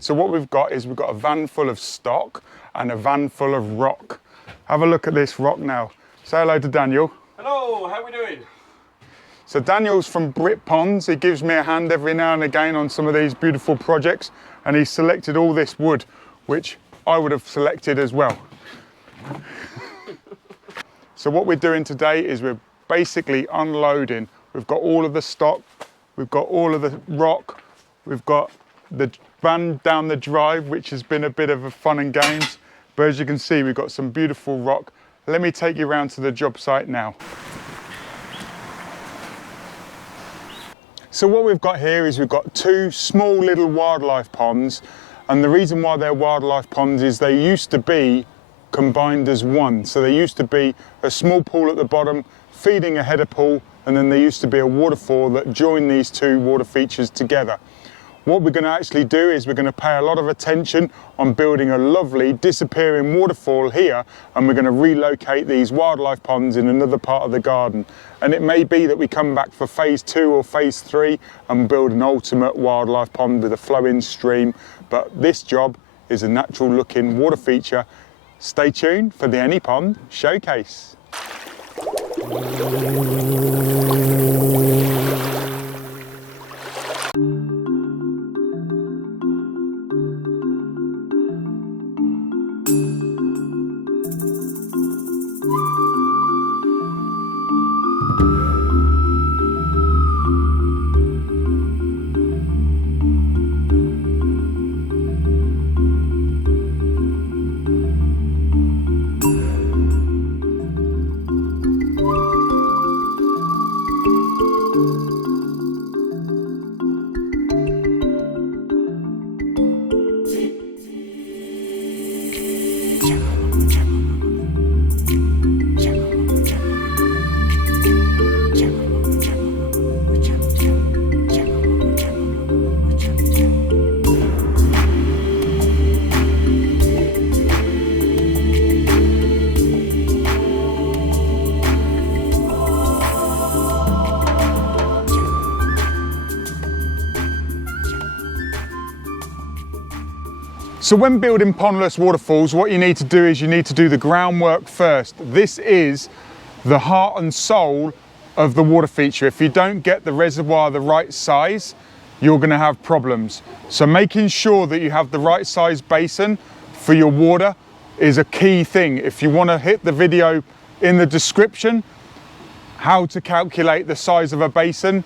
So what we've got is we've got a van full of stock and a van full of rock. Have a look at this rock now. Say hello to Daniel. Hello, how are we doing? So Daniel's from Brit Ponds. He gives me a hand every now and again on some of these beautiful projects, and he's selected all this wood, which I would have selected as well. So what we're doing today is we're basically unloading. We've got all of the stock, we've got all of the rock, we've got the van down the drive, which has been a bit of a fun and games. But as you can see, we've got some beautiful rock. Let me take you around to the job site now. So what we've got here is we've got two small little wildlife ponds, and the reason why they're wildlife ponds is they used to be combined as one. So there used to be a small pool at the bottom feeding a header pool, and then there used to be a waterfall that joined these two water features together. What we're going to actually do is we're going to pay a lot of attention on building a lovely disappearing waterfall here, and we're going to relocate these wildlife ponds in another part of the garden. And it may be that we come back for phase 2 or phase 3 and build an ultimate wildlife pond with a flowing stream. But this job is a natural looking water feature. Stay tuned for the Any Pond showcase. So when building pondless waterfalls, what you need to do is you need to do the groundwork first. This is the heart and soul of the water feature. If you don't get the reservoir the right size, you're going to have problems. So making sure that you have the right size basin for your water is a key thing. If you want to hit the video in the description, how to calculate the size of a basin,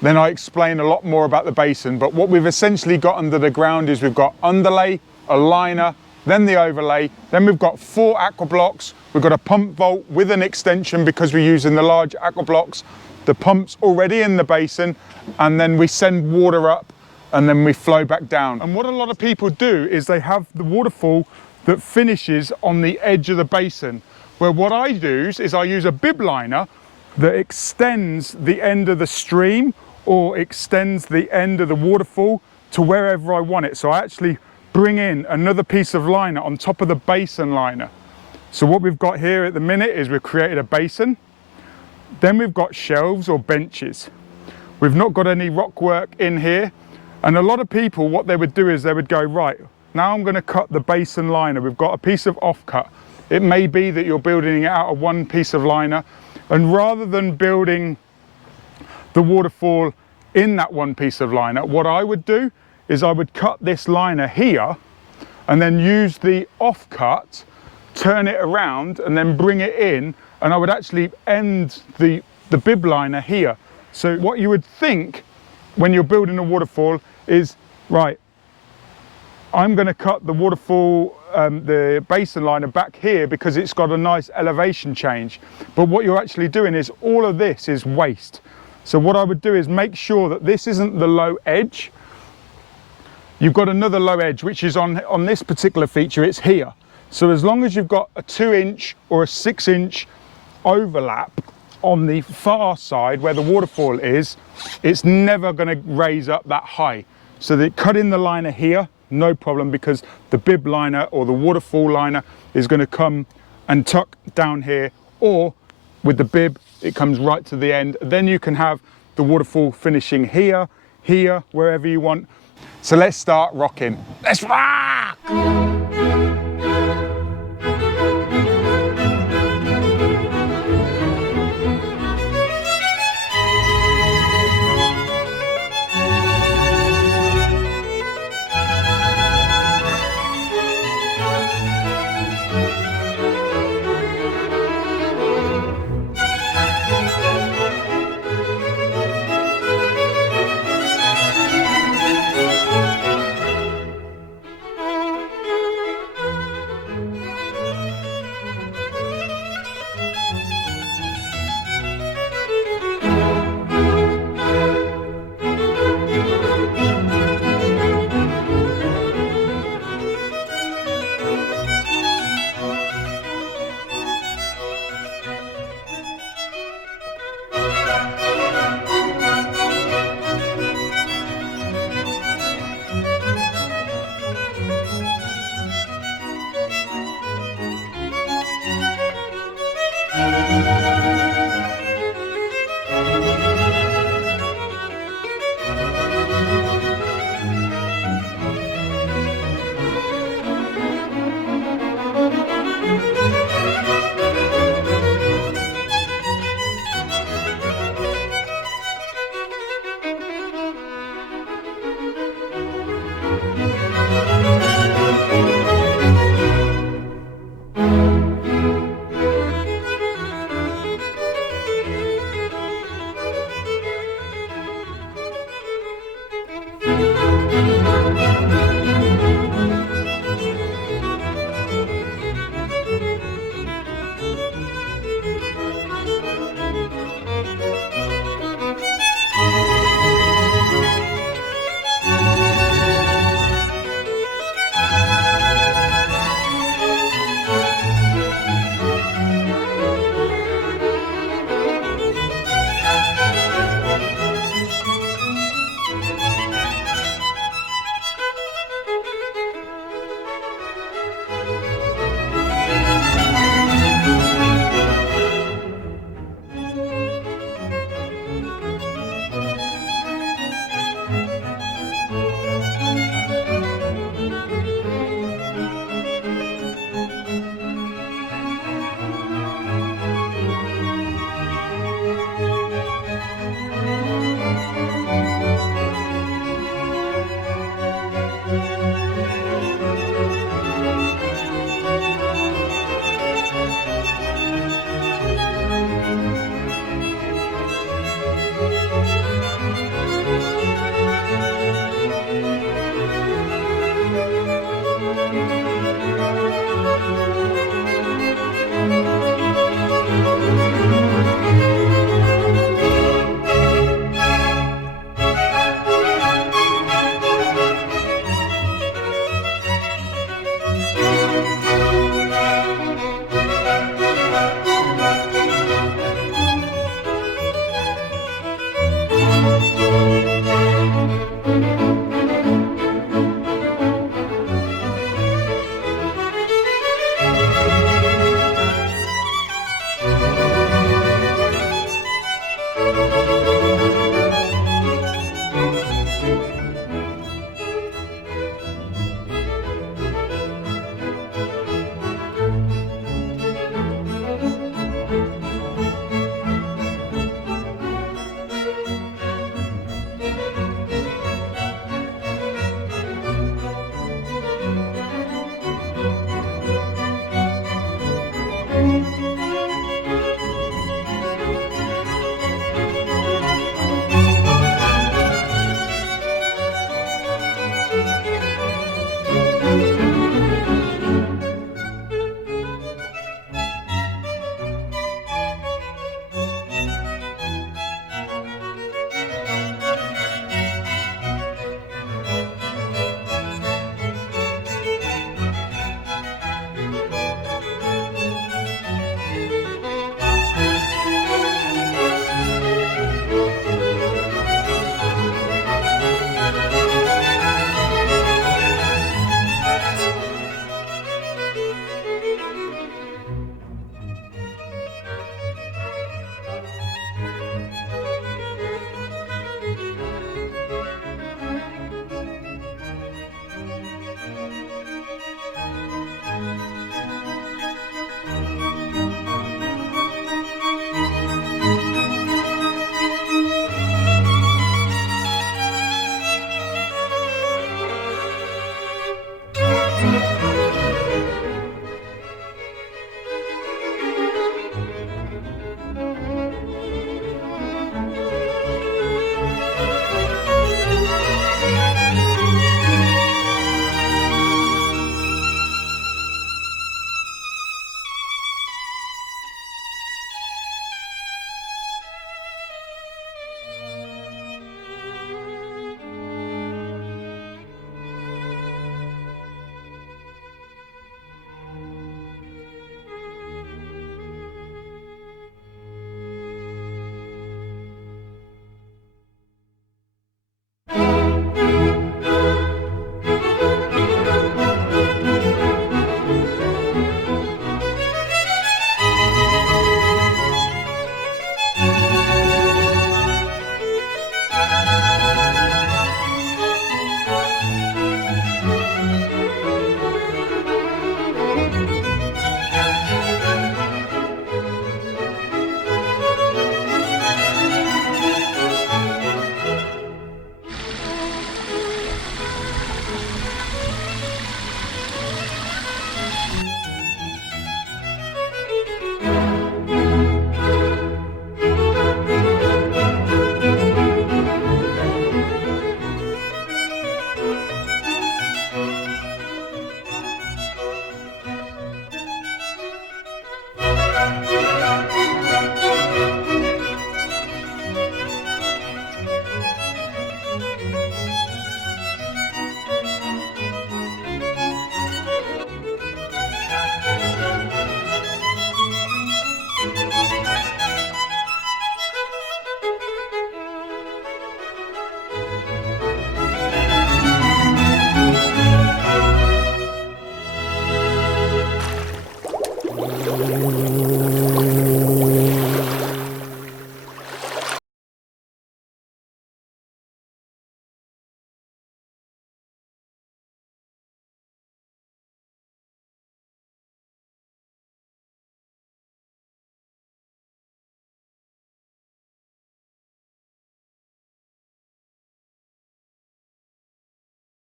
then I explain a lot more about the basin. But what we've essentially got under the ground is we've got underlay, a liner, then the overlay, then we've got 4 aqua blocks, we've got a pump vault with an extension because we're using the large aqua blocks, the pump's already in the basin, and then we send water up and then we flow back down. And what a lot of people do is they have the waterfall that finishes on the edge of the basin, where what I do is I use a bib liner that extends the end of the stream or extends the end of the waterfall to wherever I want it. So I actually bring in another piece of liner on top of the basin liner. So what we've got here at the minute is we've created a basin, then we've got shelves or benches. We've not got any rock work in here, and a lot of people, what they would do is they would go, right, now I'm going to cut the basin liner. We've got a piece of offcut. It may be that you're building it out of one piece of liner, and rather than building the waterfall in that one piece of liner, what I would do is I would cut this liner here and then use the offcut, turn it around and then bring it in, and I would actually end the bib liner here. So what you would think when you're building a waterfall is, right, I'm going to cut the waterfall, the basin liner back here because it's got a nice elevation change. But what you're actually doing is all of this is waste. So what I would do is make sure that this isn't the low edge. You've got another low edge, which is on this particular feature, it's here. So as long as you've got a 2-inch or a 6-inch overlap on the far side where the waterfall is, it's never going to raise up that high. So they cut in the liner here, no problem, because the bib liner or the waterfall liner is going to come and tuck down here, or with the bib, it comes right to the end. Then you can have the waterfall finishing here, here, wherever you want. So let's start rocking. Let's rock!